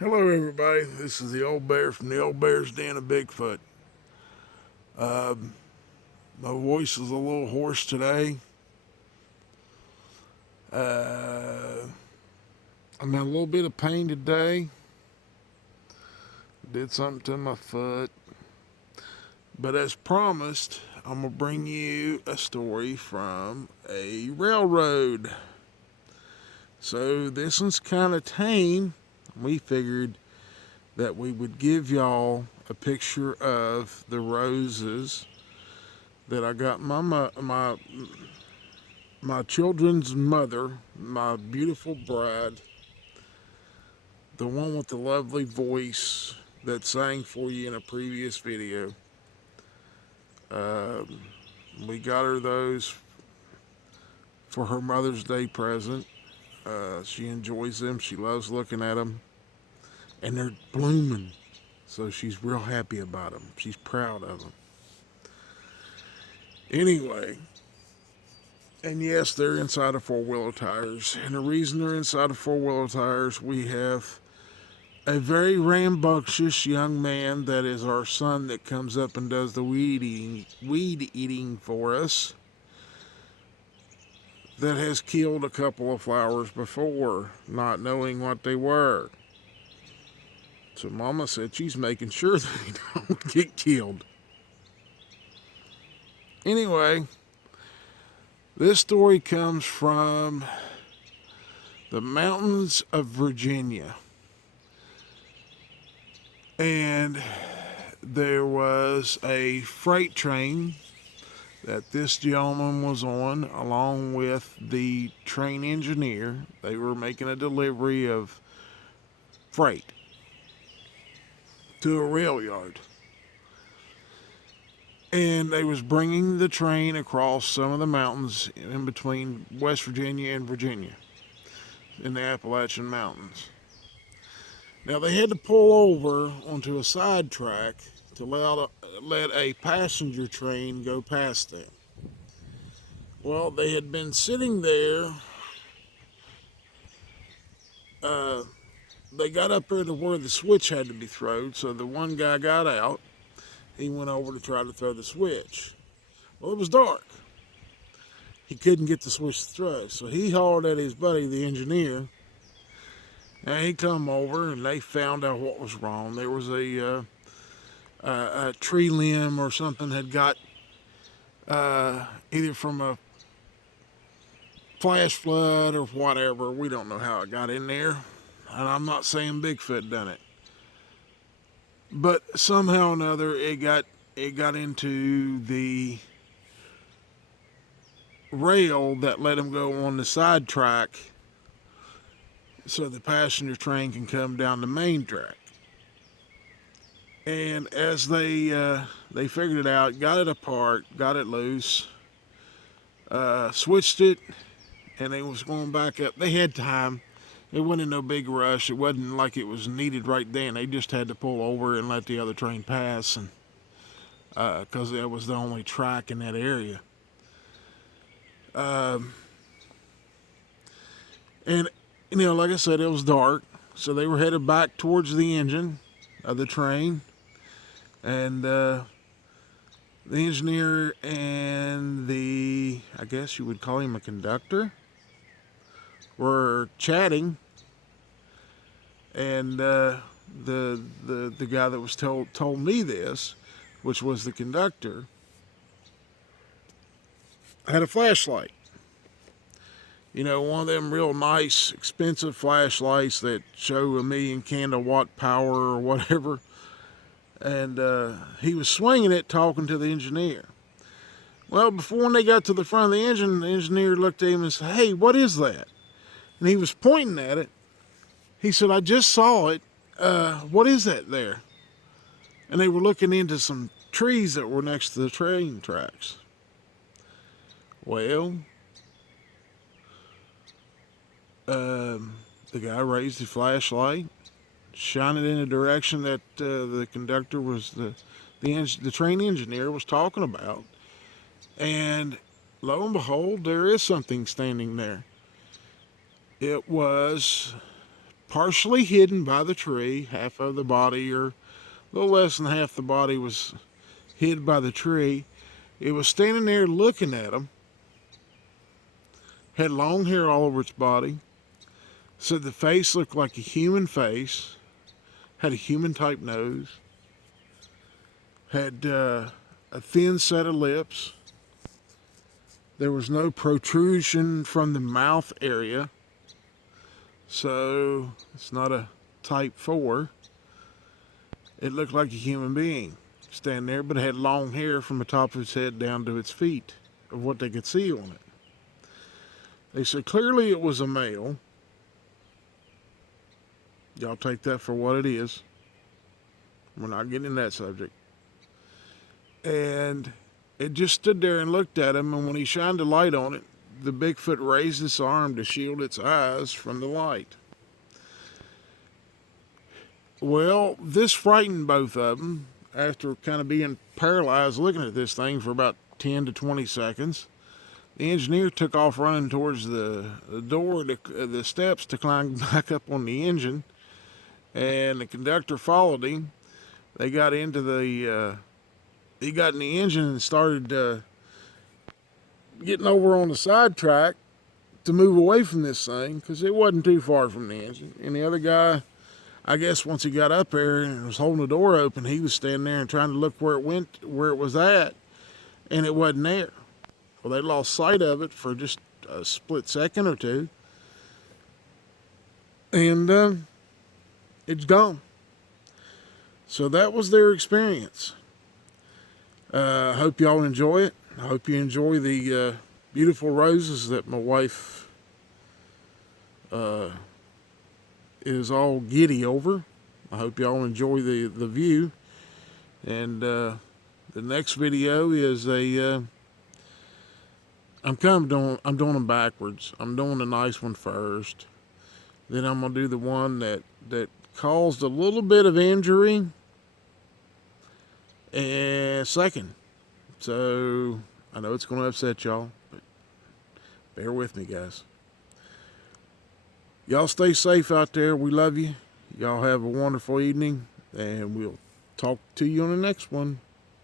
Hello, everybody. This is the old bear from the old bear's den of Bigfoot. My voice is a little hoarse today. I'm in a little bit of pain today. Did something to my foot. But as promised, I'm going to bring you a story from a railroad. So this one's kind of tame. We figured that we would give y'all a picture of the roses that I got my children's mother, my beautiful bride, the one with the lovely voice that sang for you in a previous video. Um, we got her those for her Mother's Day present. She enjoys them. She loves looking at them, and they're blooming. So she's real happy about them. She's proud of them. Anyway, and yes, they're inside of four-wheeler tires. And the reason they're inside of four-wheeler tires, we have a very rambunctious young man that is our son that comes up and does the weed eating for us, that has killed a couple of flowers before, not knowing what they were. So Mama said she's making sure they don't get killed. Anyway, this story comes from the mountains of Virginia. And there was a freight train that this gentleman was on, along with the train engineer. They were making a delivery of freight to a rail yard. And they was bringing the train across some of the mountains in between West Virginia and Virginia in the Appalachian Mountains. Now they had to pull over onto a side track to let a passenger train go past them. Well, they had been sitting there. They got up there to where the switch had to be thrown, so the one guy got out. He went over to try to throw the switch. Well, it was dark. He couldn't get the switch to throw, so he hollered at his buddy, the engineer. And he come over, and they found out what was wrong. There was a tree limb or something had got either from a flash flood or whatever. We don't know how it got in there, and I'm not saying Bigfoot done it, but somehow or another it got into the rail that let him go on the side track, so the passenger train can come down the main track. And as they figured it out, got it apart, got it loose, switched it, and they was going back up. They had time. It wasn't no big rush. It wasn't like it was needed right then. They just had to pull over and let the other train pass, and because that was the only track in that area. And like I said, it was dark, so they were headed back towards the engine of the train, and the engineer and I guess you would call him a conductor, were chatting, and the guy that was told me this, which was the conductor, had a flashlight. One of them real nice, expensive flashlights that show 1,000,000 candle watt power or whatever. And he was swinging it, talking to the engineer. Well, when they got to the front of the engine, the engineer looked at him and said, "Hey, what is that?" And he was pointing at it. He said, "I just saw it. What is that there?" And they were looking into some trees that were next to the train tracks. Well, the guy raised the flashlight, shined it in a direction that the conductor was the train engineer was talking about, and lo and behold, there is something standing there. It was partially hidden by the tree. Half of the body, or a little less than half the body, was hid by the tree. It was standing there looking at him. Had long hair all over its body. Said the face looked like a human face. Had a human type nose. Had a thin set of lips. There was no protrusion from the mouth area. So it's not a type 4. It looked like a human being standing there, but it had long hair from the top of its head down to its feet, of what they could see on it. They said clearly it was a male. Y'all take that for what it is. We're not getting into that subject. And it just stood there and looked at him, and when he shined a light on it, the Bigfoot raised its arm to shield its eyes from the light. Well, this frightened both of them. After kind of being paralyzed looking at this thing for about 10 to 20 seconds, the engineer took off running towards the door, the steps, to climb back up on the engine, and the conductor followed him. They got into he got in the engine and started getting over on the side track to move away from this thing, because it wasn't too far from the engine. And the other guy, I guess once he got up there and was holding the door open, he was standing there and trying to look where it was at, and it wasn't there. Well, they lost sight of it for just a split second or two, and it's gone. So that was their experience. I hope y'all enjoy it. I hope you enjoy the beautiful roses that my wife is all giddy over. I hope y'all enjoy the view. And the next video is I'm doing them backwards. I'm doing the nice one first. Then I'm gonna do the one that caused a little bit of injury and second. So I know it's gonna upset y'all, but bear with me, guys. Y'all stay safe out there. We love you. Y'all have a wonderful evening, and we'll talk to you on the next one.